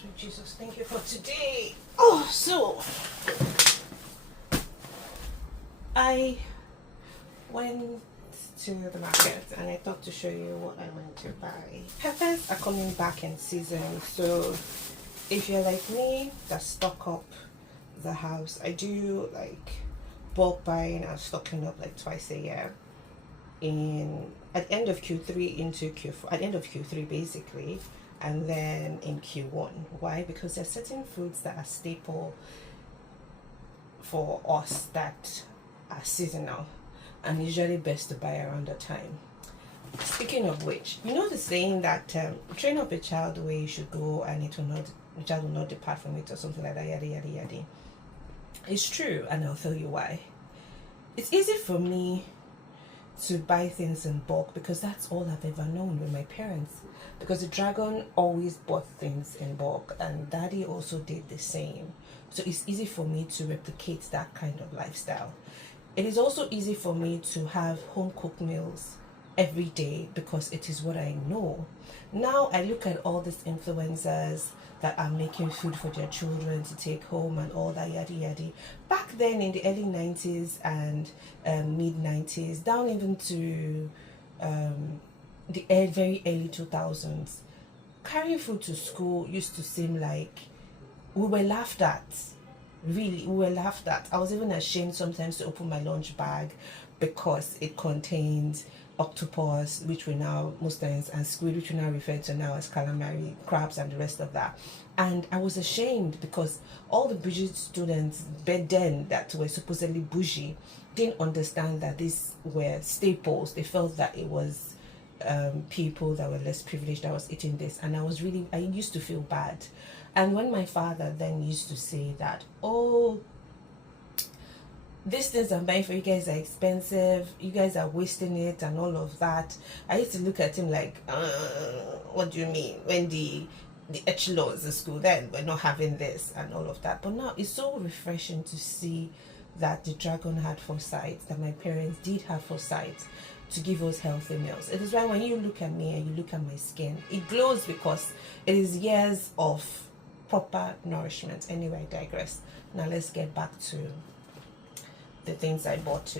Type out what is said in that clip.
Sweet Jesus, thank you for today. Oh, so I went to the market and I thought to show you what I went to buy. Peppers are coming back in season, so if you're like me that stock up the house, I do like bulk buying and stocking up like twice a year. At the end of Q3 into Q4, at the end of Q3 basically, and then in Q1. Why? Because there's certain foods that are staple for us that are seasonal and usually best to buy around the time. Speaking of which, you know the saying that train up a child the way you should go and the child will not depart from it, or something like that, yada yada yada. It's true, and I'll tell you why. It's easy for me to buy things in bulk because that's all I've ever known with my parents, because the dragon always bought things in bulk and daddy also did the same. So it's easy for me to replicate that kind of lifestyle. It is also easy for me to have home cooked meals every day because it is what I know. Now I look at all these influencers that are making food for their children to take home and all that yada yada. Back then in the early 90s and mid 90s, down even to the very early 2000s, carrying food to school used to seem like we were laughed at. Really, we were laughed at. I was even ashamed sometimes to open my lunch bag because it contained octopus, which we now most times, and squid, which we now refer to now as calamari, crabs, and the rest of that. And I was ashamed because all the bougie students back then that were supposedly bougie didn't understand that these were staples. They felt that it was people that were less privileged that was eating this, and I used to feel bad. And when my father then used to say that, oh, these things I'm buying for you guys are expensive, you guys are wasting it and all of that, I used to look at him like, what do you mean? When the echelons in school then we're not having this and all of that. But now it's so refreshing to see that the dragon had foresight, that my parents did have foresight to give us healthy meals. It is why when you look at me and you look at my skin, it glows because it is years of proper nourishment. Anyway, I digress. Now let's get back to the things I bought today.